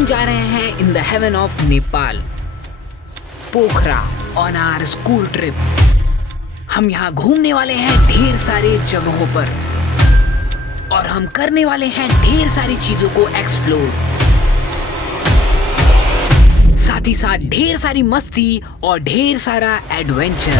हम जा रहे हैं in the heaven of Nepal, Pokhara on our school trip. हम यहाँ घूमने वाले हैं ढेर सारे जगहों पर और हम करने वाले हैं ढेर सारी चीजों को एक्सप्लोर, साथ ही साथ ढेर सारी मस्ती और ढेर सारा एडवेंचर।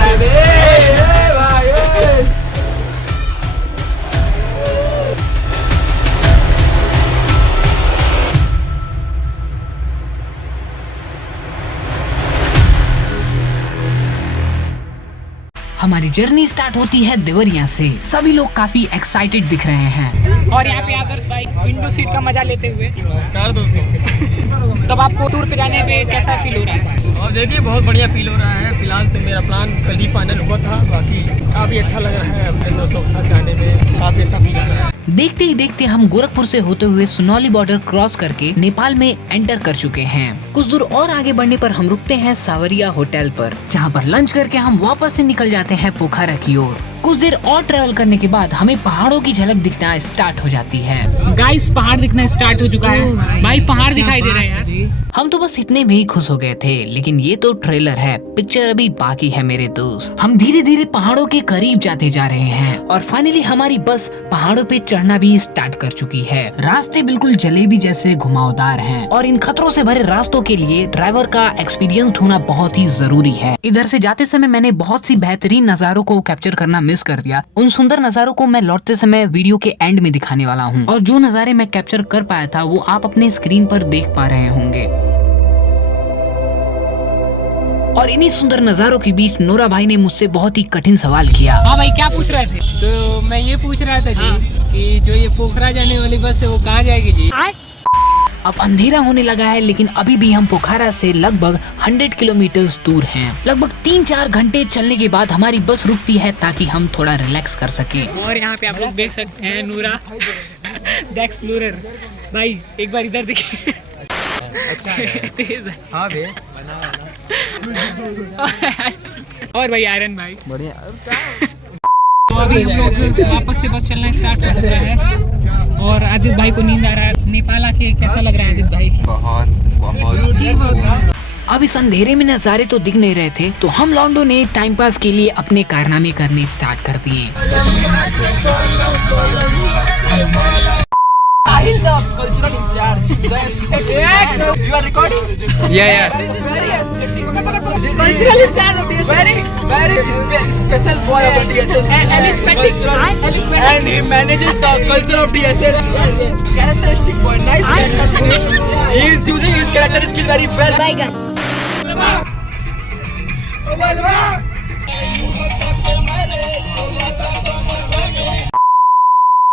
हमारी जर्नी स्टार्ट होती है देवरिया से। सभी लोग काफी एक्साइटेड दिख रहे हैं और यहाँ पे आदर्श भाई विंडो सीट का मजा लेते हुए। नमस्कार दोस्तों। तब आपको टूर पे जाने पे कैसा फील हो रहा है? और देखिए बहुत बढ़िया फील हो रहा है। फिलहाल तो मेरा प्लान कल ही फाइनल हुआ था, बाकी काफ़ी अच्छा लग रहा है अपने दोस्तों के साथ जाने में, काफ़ी अच्छा फील हो रहा है। देखते ही देखते हम गोरखपुर से होते हुए सुनौली बॉर्डर क्रॉस करके नेपाल में एंटर कर चुके हैं। कुछ दूर और आगे बढ़ने पर हम रुकते हैं सावरिया होटल पर, जहां पर लंच करके हम वापस से निकल जाते हैं पोखरा की ओर। कुछ देर और ट्रेवल करने के बाद हमें पहाड़ों की झलक दिखना स्टार्ट हो जाती है। गाइस पहाड़ दिखना स्टार्ट हो चुका है भाई, पहाड़ दिखाई दे रहे हैं। हम तो बस इतने में ही खुश हो गए थे, लेकिन ये तो ट्रेलर है, पिक्चर अभी बाकी है मेरे दोस्त। हम धीरे धीरे पहाड़ों के करीब जाते जा रहे हैं और फाइनली हमारी बस पहाड़ों पे चढ़ना भी स्टार्ट कर चुकी है। रास्ते बिल्कुल जलेबी जैसे घुमावदार हैं और इन खतरों से भरे रास्तों के लिए ड्राइवर का एक्सपीरियंस होना बहुत ही जरूरी है। इधर से जाते समय मैंने बहुत सी बेहतरीन नजारों को कैप्चर करना मिस कर दिया। उन सुंदर नजारों को मैं लौटते समय वीडियो के एंड में दिखाने वाला हूँ, और जो नजारे मैं कैप्चर कर पाया था वो आप अपने स्क्रीन पर देख पा रहे होंगे। और इन्हीं सुंदर नजारों के बीच नोरा भाई ने मुझसे बहुत ही कठिन सवाल किया। हाँ भाई, क्या पूछ रहे थे? तो मैं ये पूछ रहा था जी कि जो ये पोखरा जाने वाली बस है वो कहाँ जाएगी जी? अब अंधेरा होने लगा है, लेकिन अभी भी हम पोखरा से लगभग 100 किलोमीटर दूर हैं। लगभग 3-4 घंटे चलने के बाद हमारी बस रुकती है ताकि हम थोड़ा रिलैक्स कर सकें। और यहाँ पे आप लोग देख सकते हैं नूरा द एक्सप्लोरर भाई, एक बार इधर देखिए। अच्छा तेज है। हाँ भे। और भाई आयरन भाई बढ़िया। तो अभी हम लोग वापस से बस चलना स्टार्ट कर रहा है और आदित्य भाई को नींद आ रहा है। नेपाल आके कैसा लग रहा है आदित्य भाई? बहुत। अब इस अंधेरे में नजारे तो दिख नहीं रहे थे, तो हम लॉन्डो ने टाइम पास के लिए अपने कारनामे करने स्टार्ट कर दिए। Cultural in charge. The aesthetic. You are recording? Yeah. Cultural in charge of DSS. Very special boy of the DSS. And he manages the culture of DSS. Characteristic boy, nice character. He is using his character skill very well.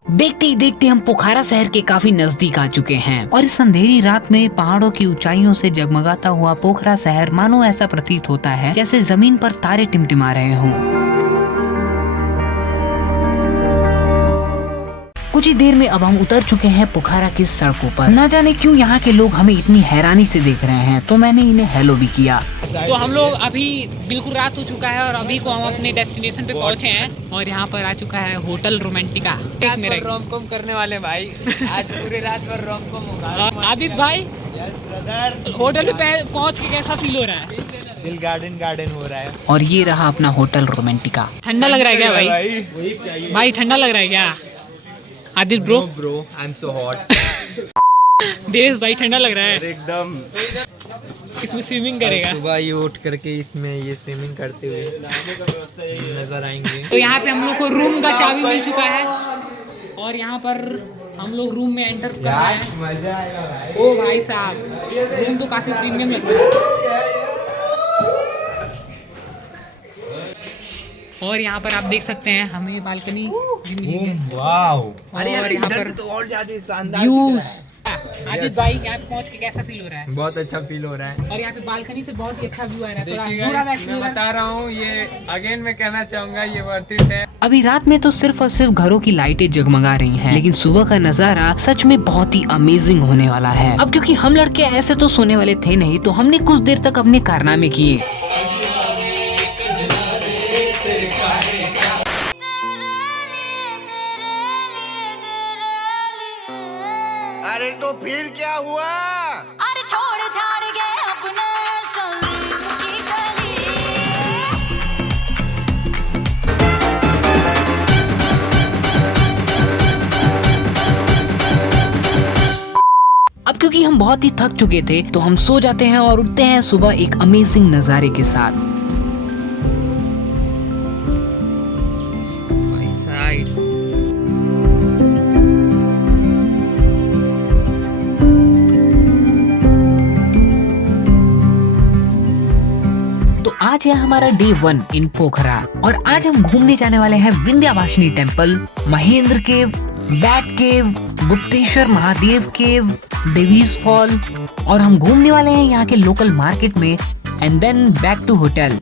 देखते ही देखते हम पोखरा शहर के काफी नजदीक आ चुके हैं और इस अंधेरी रात में पहाड़ों की ऊंचाइयों से जगमगाता हुआ पोखरा शहर मानो ऐसा प्रतीत होता है जैसे जमीन पर तारे टिमटिमा रहे हों। कुछ ही देर में अब हम उतर चुके हैं पोखरा की सड़कों पर। न जाने क्यों यहाँ के लोग हमें इतनी हैरानी से देख रहे हैं, तो मैंने इन्हें हेलो भी किया। तो हम लोग अभी बिल्कुल रात हो चुका है और अभी को हम अपने डेस्टिनेशन पे पहुंचे हैं और यहाँ पर आ चुका है होटल रोमांटिका। मेरा रोमकॉम करने वाले भाई, आज पूरी रात भर रोमकॉम होगा। आदित्य भाई होटल पे पहुँच के कैसा फील हो रहा है? दिल गार्डन हो रहा है। और ये रहा अपना होटल रोमांटिका। ठंडा लग रहा है क्या भाई? भाई ठंडा लग रहा है क्या? Aditya bro I am so hot. देश भाई ठंडा लग रहा है एकदम। इसमें स्विमिंग करेगा। सुबह ही उठ करके इसमें ये स्विमिंग करते हुए नजर आएंगे। तो यहाँ पे हम लोग को रूम का चाबी मिल चुका है और यहाँ पर हम लोग रूम में एंटर कर रहे हैं। मजा आएगा भाई। ओ भाई साहब, रूम तो काफी प्रीमियम लग रहा है। और यहाँ पर आप देख सकते हैं हमें बालकनी भी मिली है। वाओ। अरे यार यहाँ पर तो और ज्यादा शानदार व्यूज। आदित्य भाई यहाँ पे पहुँच के कैसा फील हो रहा है? बहुत अच्छा फील हो रहा है। और यहाँ पे बालकनी से बहुत ही अच्छा व्यू आ रहा है। देखिएगा, पूरा मैं बता रहा हूँ, ये अगेन मैं कहना चाहूँगा, ये वर्थ इट है। अभी रात में तो सिर्फ और सिर्फ घरों की लाइटें जगमगा रही हैं, लेकिन सुबह का नजारा सच में बहुत ही अमेजिंग होने वाला है। अब क्योंकि हम लड़के ऐसे तो सोने वाले थे नहीं, तो हमने कुछ देर तक अपने कारनामे किए। अरे तो फिर क्या हुआ? अरे क्योंकि हम बहुत ही थक चुके थे तो हम सो जाते हैं और उठते हैं सुबह एक अमेजिंग नजारे के साथ। आज है हमारा डे 1 इन पोखरा और आज हम घूमने जाने वाले हैं Vindhyavasini temple, Mahendra cave, bat cave, Gupteshwar Mahadev cave, Devi's fall और हम घूमने वाले हैं यहाँ के लोकल मार्केट में and then back to hotel.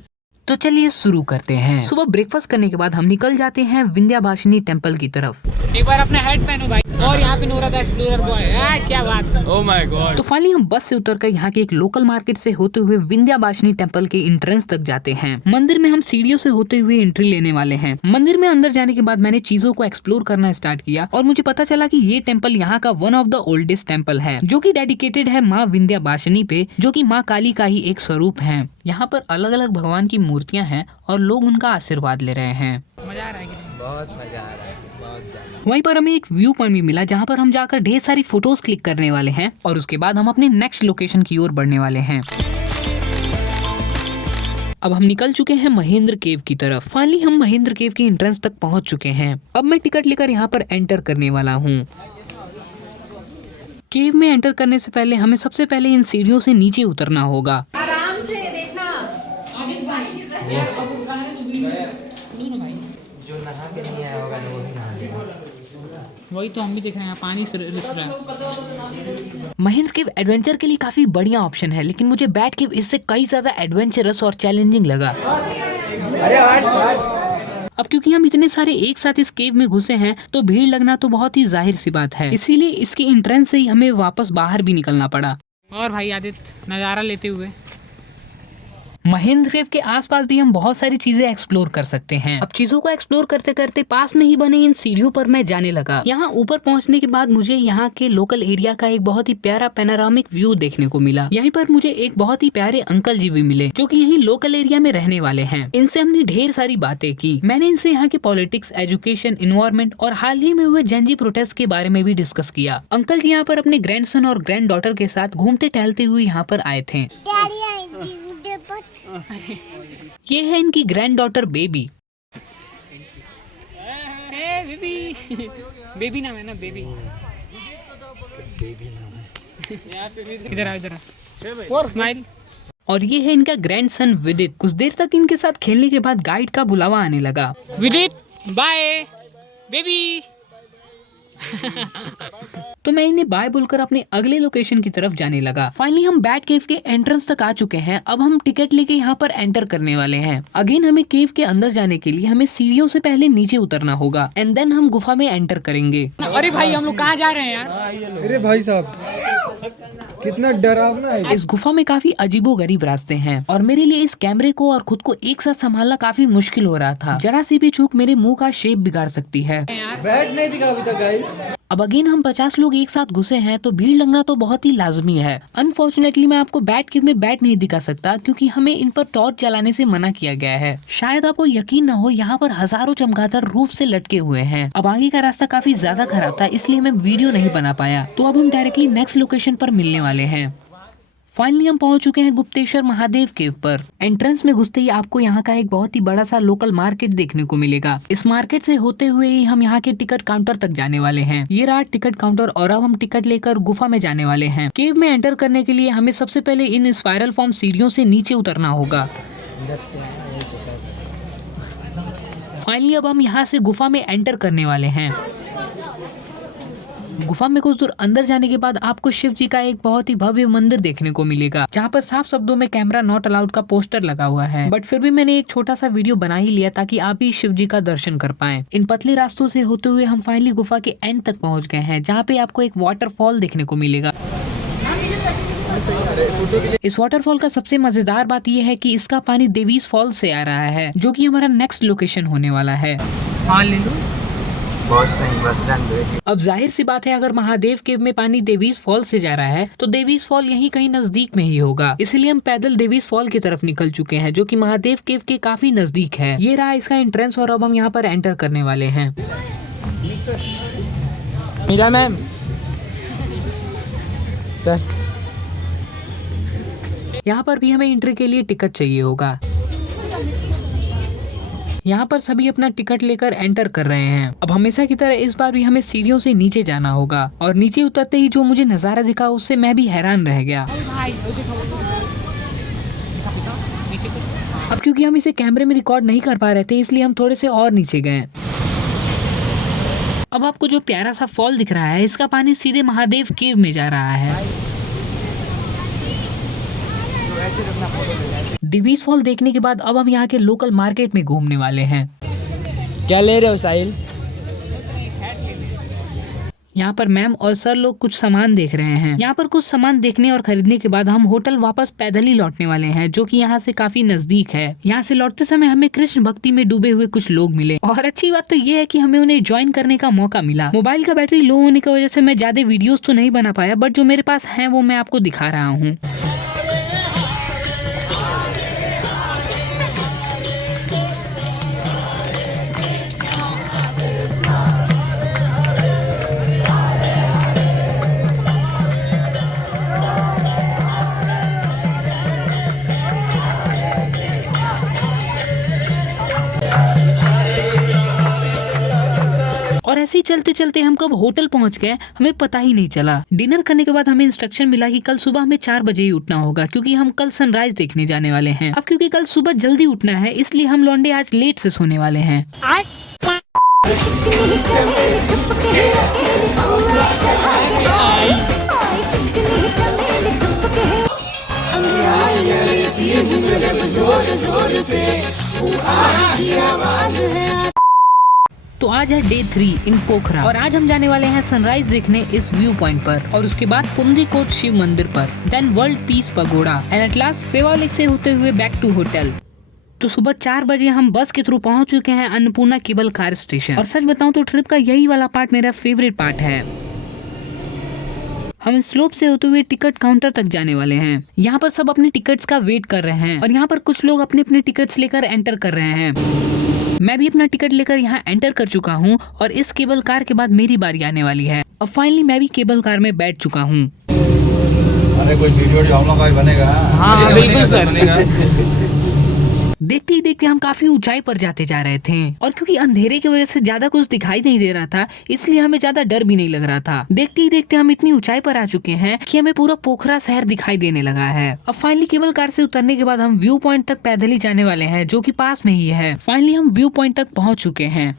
तो चलिए शुरू करते हैं। सुबह ब्रेकफास्ट करने के बाद हम निकल जाते हैं विंध्यवासिनी टेम्पल की तरफ। एक बार अपना हेड पहनो भाई। और यहाँ पे नूरा द एक्सप्लोरर बॉय है, क्या बात। Oh my God. तो फाइनली हम बस से उतरकर यहाँ के एक लोकल मार्केट से होते हुए विंध्यवासिनी टेम्पल के एंट्रेंस तक जाते हैं। मंदिर में हम सीढ़ियों से होते हुए एंट्री लेने वाले हैं। मंदिर में अंदर जाने के बाद मैंने चीजों को एक्सप्लोर करना स्टार्ट किया और मुझे पता चला कि ये टेम्पल यहाँ का one of the oldest temple है, जो कि डेडिकेटेड है माँ विंध्यवासिनी पे, जो कि माँ काली का ही एक स्वरूप है। यहाँ पर अलग अलग भगवान की मूर्तियाँ हैं और लोग उनका आशीर्वाद ले रहे हैं। मजा आ रहा है कि नहीं? बहुत मजा आ रहा है, बहुत ज्यादा। वहीं पर हमें एक व्यू पॉइंट भी मिला जहाँ पर हम जाकर ढेर सारी फोटोज क्लिक करने वाले हैं और उसके बाद हम अपने नेक्स्ट लोकेशन की ओर बढ़ने वाले हैं। अब हम निकल चुके हैं महेंद्र केव की तरफ। फाइनली हम महेंद्र केव के एंट्रेंस तक पहुंच चुके हैं। अब मैं टिकट लेकर यहाँ पर एंटर करने वाला हूँ। केव में एंटर करने से पहले हमें सबसे पहले इन सीढ़ियों से नीचे उतरना होगा। आराम से देखना। जो नहा के नहीं आया होगा वो भी नहा लेगा। वही तो हम भी देख रहे हैं, पानी से रिस रहा है। महेंद्र केव एडवेंचर के लिए काफी बढ़िया ऑप्शन है, लेकिन मुझे बैट केव इससे कई ज्यादा एडवेंचरस और चैलेंजिंग लगा। अब क्योंकि हम इतने सारे एक साथ इस केव में घुसे हैं तो भीड़ लगना तो बहुत ही जाहिर सी बात है, इसीलिए इसके एंट्रेंस से ही हमें वापस बाहर भी निकलना पड़ा। और भाई आदित्य नज़ारा लेते हुए महेंद्र केव के आसपास भी हम बहुत सारी चीजें एक्सप्लोर कर सकते हैं। अब चीजों को एक्सप्लोर करते करते पास में ही बने इन सीढ़ियों पर मैं जाने लगा। यहाँ ऊपर पहुँचने के बाद मुझे यहाँ के लोकल एरिया का एक बहुत ही प्यारा पैनोरामिक व्यू देखने को मिला। यहीं पर मुझे एक बहुत ही प्यारे अंकल जी भी मिले जो कि यही लोकल एरिया में रहने वाले हैं। इनसे हमने ढेर सारी बातें की। मैंने इनसे यहाँ के पॉलिटिक्स, एजुकेशन, इन्वायरमेंट और हाल ही में हुए जेनजी प्रोटेस्ट के बारे में भी डिस्कस किया। अंकल जी यहाँ पर अपने ग्रैंडसन और ग्रैंड डॉटर के साथ घूमते टहलते हुए यहाँ पर आए थे। ये है इनकी grand daughter baby. Baby baby नाम है ना, बेबी। इधर आ, इधर आ, स्माइल। और ये है इनका ग्रैंडसन विदित। कुछ देर तक इनके साथ खेलने के बाद गाइड का बुलावा आने लगा। विदित बाय बेबी। तो मैं इन्हें बाय बोलकर अपने अगले लोकेशन की तरफ जाने लगा। फाइनली हम बैट केव के एंट्रेंस तक आ चुके हैं। अब हम टिकट लेके यहाँ पर एंटर करने वाले हैं। अगेन हमें केव के अंदर जाने के लिए हमें सीढ़ियों से पहले नीचे उतरना होगा एंड देन हम गुफा में एंटर करेंगे। अरे भाई हम लोग कहाँ जा रहे हैं यार? अरे भाई साहब कितना डरावना है। इस गुफा में काफी अजीबोगरीब रास्ते हैं और मेरे लिए इस कैमरे को और खुद को एक साथ संभालना काफी मुश्किल हो रहा था। जरा सी भी चूक मेरे मुंह का शेप बिगाड़ सकती है। बैट नहीं दिखा अभी तक गाइस। अब अगेन हम 50 लोग एक साथ घुसे हैं तो भीड़ लगना तो बहुत ही लाजमी है। अनफॉर्चुनेटली मैं आपको बैट केव में बैट नहीं दिखा सकता क्योंकि हमें इन पर टॉर्च जलाने से मना किया गया है। शायद आपको यकीन न हो, यहाँ पर हजारों चमगादड़ रूफ से लटके हुए हैं। अब आगे का रास्ता काफी ज्यादा खराब था इसलिए मैं वीडियो नहीं बना पाया। तो अब हम डायरेक्टली नेक्स्ट लोकेशन पर मिलने वाले हैं। फाइनली हम पहुंच चुके हैं गुप्तेश्वर महादेव केव पर। एंट्रेंस में घुसते ही आपको यहाँ का एक बहुत ही बड़ा सा लोकल मार्केट देखने को मिलेगा। इस मार्केट से होते हुए ही हम यहाँ के टिकट काउंटर तक जाने वाले हैं। ये रहा टिकट काउंटर और अब हम टिकट लेकर गुफा में जाने वाले हैं। केव में एंटर करने के लिए हमें सबसे पहले इन स्पाइरल फॉर्म सीढ़ियों से नीचे उतरना होगा। फाइनली अब हम यहाँ से गुफा में एंटर करने वाले हैं। गुफा में कुछ दूर अंदर जाने के बाद आपको शिव जी का एक बहुत ही भव्य मंदिर देखने को मिलेगा, जहाँ पर साफ शब्दों में कैमरा नॉट अलाउड का पोस्टर लगा हुआ है। बट फिर भी मैंने एक छोटा सा वीडियो बना ही लिया ताकि आप भी शिव जी का दर्शन कर पाएं। इन पतले रास्तों से होते हुए हम फाइनली गुफा के एंड तक पहुँच गए हैं, जहाँ पे आपको एक वाटरफॉल देखने को मिलेगा। इस वाटरफॉल का सबसे मजेदार बात यह है कि इसका पानी देवीज फॉल से आ रहा है, जो कि हमारा नेक्स्ट लोकेशन होने वाला है। बहुत सही, बस डन। अब जाहिर सी बात है, अगर महादेव केव में पानी देवीज फॉल से जा रहा है तो देवीज फॉल यहीं कहीं नजदीक में ही होगा। इसलिए हम पैदल देवीज फॉल की तरफ निकल चुके हैं, जो कि महादेव केव के काफी नजदीक है। ये रहा इसका एंट्रेंस और अब हम यहाँ पर एंटर करने वाले हैं। Meera ma'am sir. यहाँ पर भी हमें एंट्री के लिए टिकट चाहिए होगा। यहाँ पर सभी अपना टिकट लेकर एंटर कर रहे हैं। अब हमेशा की तरह इस बार भी हमें सीढ़ियों से नीचे जाना होगा और नीचे उतरते ही जो मुझे नजारा दिखा उससे मैं भी हैरान रह गया। अब क्योंकि हम इसे कैमरे में रिकॉर्ड नहीं कर पा रहे थे इसलिए हम थोड़े से और नीचे गए। अब आपको जो प्यारा सा फॉल दिख रहा है इसका पानी सीधे महादेव केव में जा रहा है। डिवीज फॉल देखने के बाद अब हम यहाँ के लोकल मार्केट में घूमने वाले हैं। क्या ले रहे हो साहिल? यहाँ पर मैम और सर लोग कुछ सामान देख रहे हैं। यहाँ पर कुछ सामान देखने और खरीदने के बाद हम होटल वापस पैदल ही लौटने वाले हैं, जो कि यहाँ से काफी नजदीक है। यहाँ से लौटते समय हमें कृष्ण भक्ति में डूबे हुए कुछ लोग मिले और अच्छी बात तो ये है कि हमें उन्हें ज्वाइन करने का मौका मिला। मोबाइल का बैटरी लो होने की वजह से मैं ज्यादा वीडियोस तो नहीं बना पाया, बट जो मेरे पास है वो मैं आपको दिखा रहा हूँ। और ऐसे ही चलते चलते हम कब होटल पहुंच गए हमें पता ही नहीं चला। डिनर करने के बाद हमें इंस्ट्रक्शन मिला कि कल सुबह हमें 4 बजे ही उठना होगा, क्योंकि हम कल सनराइज देखने जाने वाले हैं। अब क्योंकि कल सुबह जल्दी उठना है इसलिए हम लौंडे आज लेट से सोने वाले हैं। तो आज है डे 3 इन पोखरा और आज हम जाने वाले हैं सनराइज देखने इस व्यू पॉइंट पर और उसके बाद पुमदी कोट शिव मंदिर पर, then world peace pagoda and at last Phewa lake से होते हुए बैक टू होटल। तो सुबह 4 बजे हम बस के थ्रू पहुंच चुके हैं अन्नपूर्णा केबल कार स्टेशन। और सच बताऊं तो ट्रिप का यही वाला पार्ट मेरा फेवरेट पार्ट है। हम स्लोप से होते हुए टिकट काउंटर तक जाने वाले हैं। यहाँ पर सब अपने टिकट्स का वेट कर रहे हैं और यहाँ पर कुछ लोग अपने अपने टिकट्स लेकर एंटर कर रहे हैं। मैं भी अपना टिकट लेकर यहाँ एंटर कर चुका हूँ और इस केबल कार के बाद मेरी बारी आने वाली है। अब फाइनली मैं भी केबल कार में बैठ चुका हूँ। अरे कोई वीडियो हम लोग का भी बनेगा। हाँ बिल्कुल सर बनेगा। देखते ही देखते हम काफी ऊंचाई पर जाते जा रहे थे और क्योंकि अंधेरे की वजह से ज्यादा कुछ दिखाई नहीं दे रहा था इसलिए हमें ज्यादा डर भी नहीं लग रहा था। देखते ही देखते हम इतनी ऊंचाई पर आ चुके हैं कि हमें पूरा पोखरा शहर दिखाई देने लगा है। अब फाइनली केबल कार से उतरने के बाद हम व्यू पॉइंट तक पैदल ही जाने वाले हैं, जो कि पास में ही है। फाइनली हम व्यू पॉइंट तक पहुँच चुके हैं।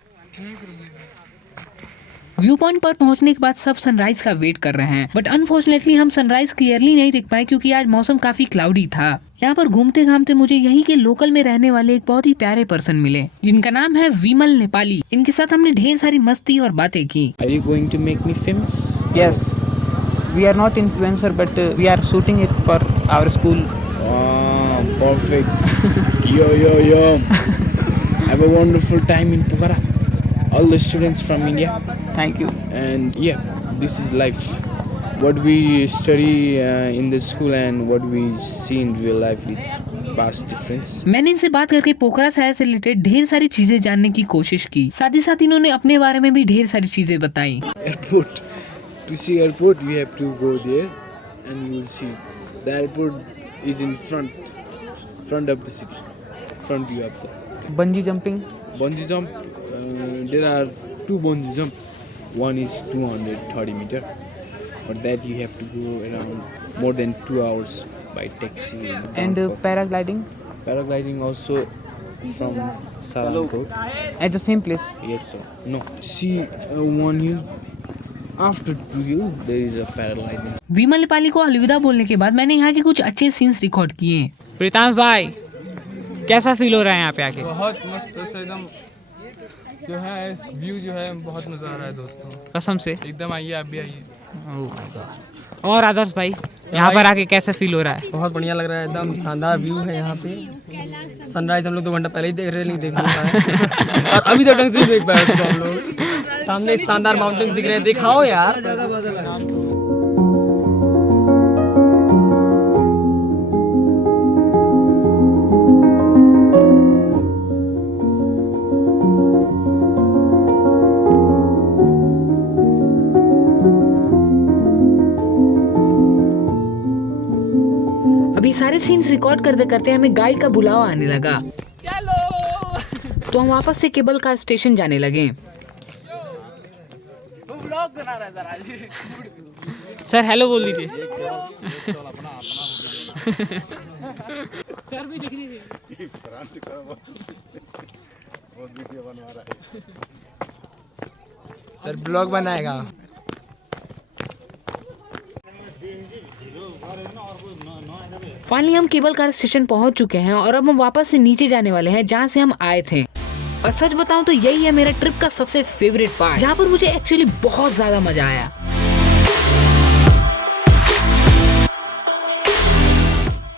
व्यू पॉइंट पर पहुंचने के बाद सब सनराइज का वेट कर रहे हैं, बट अनफॉर्चुनेटली हम सनराइज क्लियरली नहीं देख पाए क्योंकि आज मौसम काफी क्लाउडी था। यहाँ पर घूमते घामते मुझे यहीं के लोकल में रहने वाले एक बहुत ही प्यारे पर्सन मिले जिनका नाम है विमल नेपाली। इनके साथ हमने ढेर सारी मस्ती और बातें की। Are you going to make me famous? Yes, we are not influencer, but we are shooting it for our school. Oh, perfect. Yo. Have a wonderful time in Pokhara. All the students from India. Thank you. And yeah, this is life. What we study in the school and what we see in real life is vast difference. मैंने इनसे बात करके पोखरा शहर से related ढेर सारी चीजें जानने की कोशिश की। साथ ही साथ इन्होंने अपने बारे में भी ढेर सारी चीजें बताई। Airport. To see airport, you have to go there, and you will see the airport is in front of the city, front view of the Bungee jumping. bungee jump. There are 2 bungee jump. One is 230 meter. For that you have to go around more than 2 hours by taxi. And paragliding paragliding also from Salankote. at the same place. Yes sir. No. See one hill. After 2 hill there is a paragliding. विमल नेपाली को अलविदा बोलने के बाद मैंने यहाँ के कुछ अच्छे सीन्स रिकॉर्ड किए। प्रीतांश भाई कैसा फील हो रहा है यहाँ पे आके? बहुत मस्त है एकदम, जो है व्यू जो है बहुत मजा आ रहा है दोस्तों, कसम से। एकदम आइए आप भी आइए। और आदर्श भाई यहाँ पर आके कैसा फील हो रहा है? बहुत बढ़िया लग रहा है, एकदम शानदार व्यू है यहाँ पे। सनराइज हम लोग 2 घंटा पहले ही देख रहे, नहीं देख पाए और अभी तक ढंग से नहीं देख पाए उसको हम लोग। सामने एक शानदार माउंटेन दिख रहे हैं, दिखाओ यार। अभी सारे सीन्स रिकॉर्ड करते करते हमें गाइड का बुलावा आने लगा। चलो तो हम वापस से केबल कार स्टेशन जाने लगे। सर हेलो बोल दीजिए। सर भी दिखने दीजिए। सर ब्लॉग बनाएगा। फाइनली हम केबल कार स्टेशन पहुंच चुके हैं और अब हम वापस से नीचे जाने वाले हैं जहां से हम आए थे। और सच बताऊं तो यही है मेरा ट्रिप का सबसे फेवरेट पार्ट, जहां पर मुझे एक्चुअली बहुत ज्यादा मजा आया।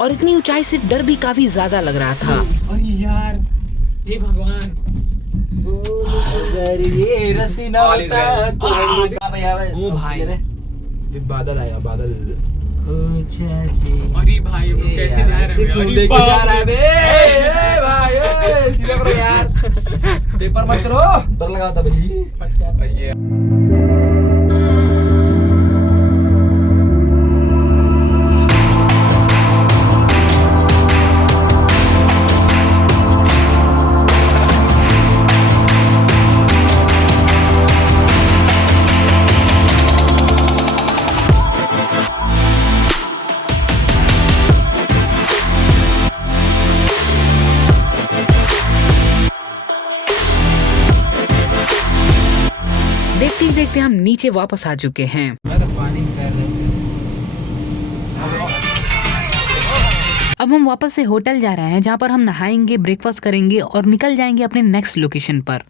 और इतनी ऊंचाई से डर भी काफी ज्यादा लग रहा था। अरे यार, हे भगवान, अगर ये रस्सी ना होता तो ओ भाई, ये बादल आया, बादल। अरे भाई हम लोग कैसे जा रहे हैं? लेके जा रहा है बे। ए भाई, ए सीधा करो यार, पेपर मत करो, डर लगा था भाई। देखते ही देखते हम नीचे वापस आ चुके हैं। पानी कर रहे अब हम वापस से होटल जा रहे हैं जहाँ पर हम नहाएंगे, ब्रेकफास्ट करेंगे और निकल जाएंगे अपने नेक्स्ट लोकेशन पर।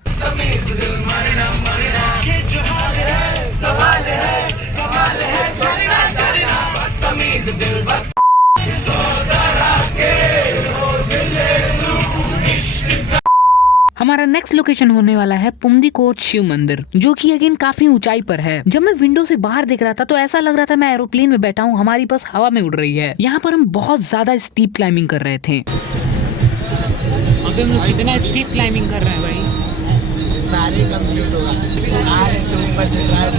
हमारा नेक्स्ट लोकेशन होने वाला है पुमदीकोट शिव मंदिर, जो कि अगेन काफी ऊंचाई पर है। जब मैं विंडो से बाहर देख रहा था तो ऐसा लग रहा था मैं एरोप्लेन में बैठा हूँ, हमारी बस हवा में उड़ रही है। यहाँ पर हम बहुत ज्यादा स्टीप क्लाइंबिंग कर रहे थे। अभी हम लोग कितना स्टीप क्लाइंबिंग कर रहे हैं भाई। सारे कंप्लीट होगा।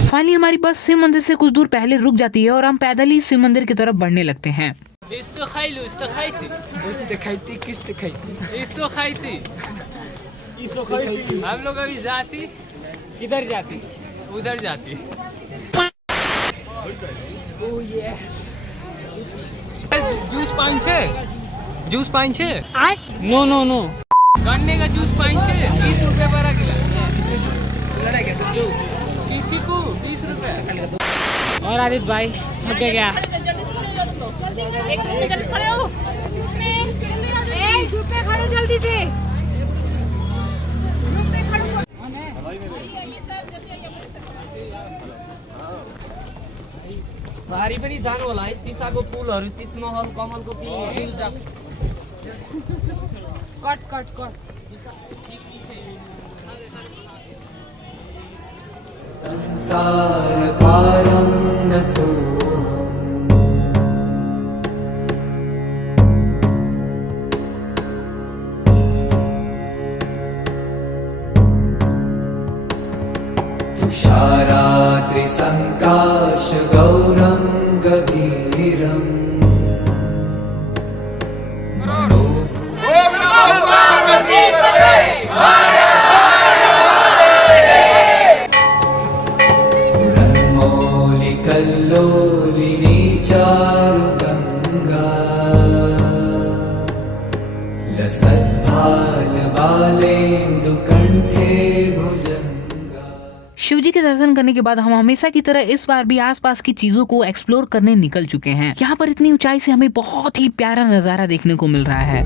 फाइनली हमारी बस शिव मंदिर से कुछ दूर पहले रुक जाती है और हम पैदल ही शिव मंदिर की तरफ बढ़ने लगते हैं। हम लोग अभी जाती, किधर जाती? उधर जाती। Juice 5 juice 5 no no no गन्ने का जूस 5 20 रुपये बड़ा गिलास। किसी को 20 रुपये। और आदित्य भाई थक गया क्या? जल्दी से भारी पनि जानु होला है। सिसाको पुलहरु, सिसमहल, कमलको कट कट कट। संसार पारं न तो तुषाराद्रि संकाश गौरं गभीरम् कल्लोलिनी चारुगंगा लसद्भाल बालेन्दु कंठे भुजंगा। शिवजी के दर्शन करने के बाद हम हमेशा की तरह इस बार भी आसपास की चीजों को एक्सप्लोर करने निकल चुके हैं। यहाँ पर इतनी ऊंचाई से हमें बहुत ही प्यारा नजारा देखने को मिल रहा है।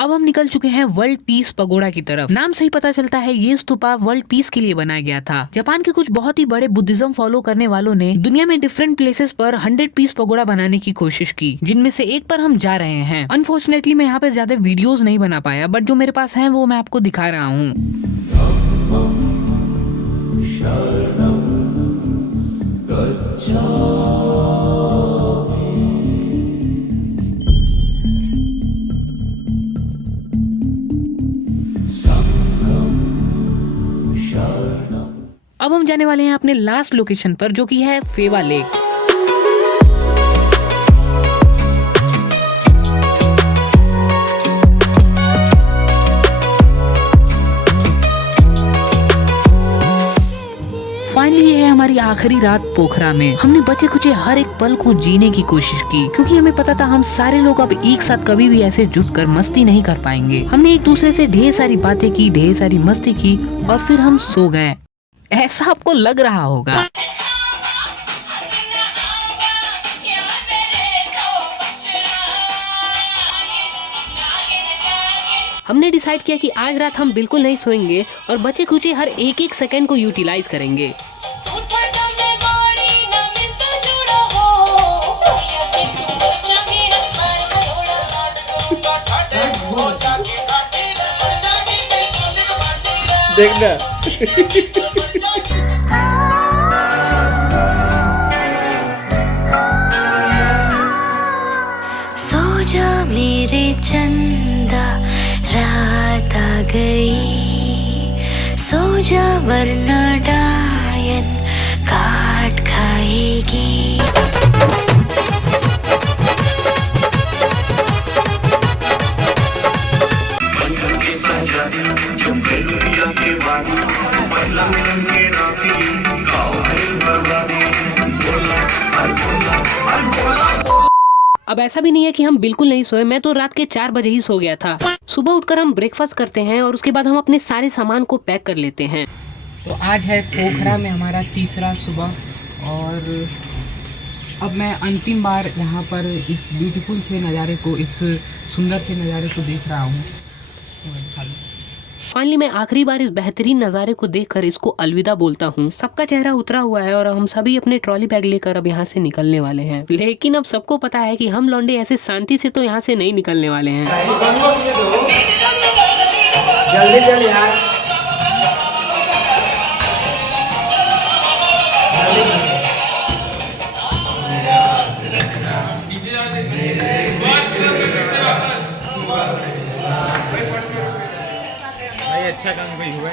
अब हम निकल चुके हैं वर्ल्ड पीस पगोड़ा की तरफ। नाम से ही पता चलता है ये स्तूपा वर्ल्ड पीस के लिए बनाया गया था। जापान के कुछ बहुत ही बड़े बुद्धिज्म फॉलो करने वालों ने दुनिया में डिफरेंट प्लेसेस पर 100 पीस पगोड़ा बनाने की कोशिश की, जिनमें से एक पर हम जा रहे हैं। अनफॉर्चुनेटली मैं यहाँ पे ज्यादा वीडियोस नहीं बना पाया, बट जो मेरे पास है वो मैं आपको दिखा रहा हूँ। जाने वाले हैं अपने लास्ट लोकेशन पर, जो कि है फेवा लेक। फाइनली ये है हमारी आखिरी रात पोखरा में। हमने बचे कुचे हर एक पल को जीने की कोशिश की, क्योंकि हमें पता था हम सारे लोग अब एक साथ कभी भी ऐसे जुट कर मस्ती नहीं कर पाएंगे। हमने एक दूसरे से ढेर सारी बातें की, ढेर सारी मस्ती की और फिर हम सो गए। ऐसा आपको लग रहा होगा। हमने डिसाइड किया कि आज रात हम बिल्कुल नहीं सोएंगे और बचे कुचे हर एक एक सेकंड को यूटिलाइज करेंगे। देखना सो जा मेरे चंदा, रात आ गई। सो जा वरना डायन काट खाएगी। अब ऐसा भी नहीं है कि हम बिल्कुल नहीं सोए। मैं तो रात के 4 बजे ही सो गया था। सुबह उठकर हम ब्रेकफास्ट करते हैं और उसके बाद हम अपने सारे सामान को पैक कर लेते हैं। तो आज है पोखरा में हमारा तीसरा सुबह और अब मैं अंतिम बार यहाँ पर इस ब्यूटीफुल से नज़ारे को, इस सुंदर से नज़ारे को देख रहा हूँ। फाइनली मैं आखिरी बार इस बेहतरीन नज़ारे को देखकर इसको अलविदा बोलता हूँ। सबका चेहरा उतरा हुआ है और हम सभी अपने ट्रॉली बैग लेकर अब यहाँ से निकलने वाले हैं। लेकिन अब सबको पता है कि हम लौंडे ऐसे शांति से तो यहाँ से नहीं निकलने वाले हैं। जल्दी चल यार। अच्छा काम कोई हुआ।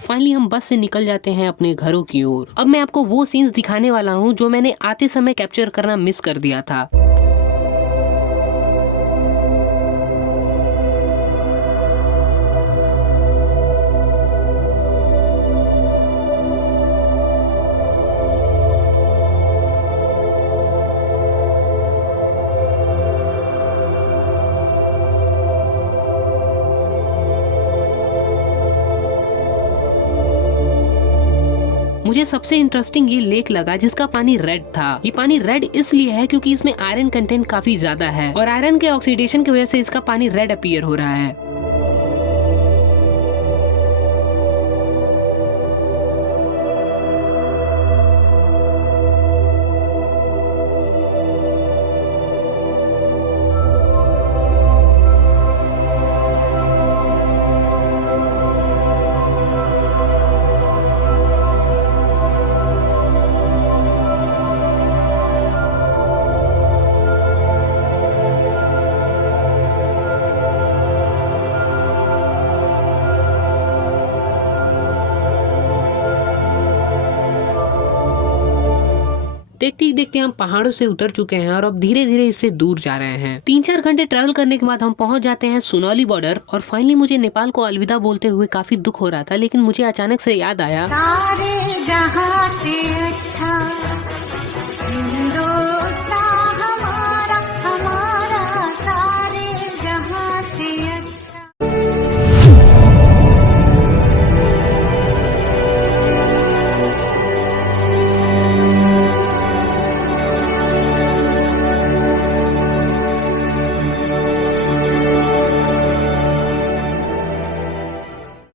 फाइनली हम बस से निकल जाते हैं अपने घरों की ओर। अब मैं आपको वो सीन्स दिखाने वाला हूँ जो मैंने आते समय कैप्चर करना मिस कर दिया था। मुझे सबसे इंटरेस्टिंग ये लेक लगा जिसका पानी रेड था। ये पानी रेड इसलिए है क्योंकि इसमें आयरन कंटेंट काफी ज्यादा है और आयरन के ऑक्सीडेशन की वजह से इसका पानी रेड अपीयर हो रहा है। देखते ही देखते हम पहाड़ों से उतर चुके हैं और अब धीरे धीरे इससे दूर जा रहे हैं। 3-4 घंटे ट्रैवल करने के बाद हम पहुंच जाते हैं सुनौली बॉर्डर और फाइनली मुझे नेपाल को अलविदा बोलते हुए काफी दुख हो रहा था, लेकिन मुझे अचानक से याद आया सारे जहां से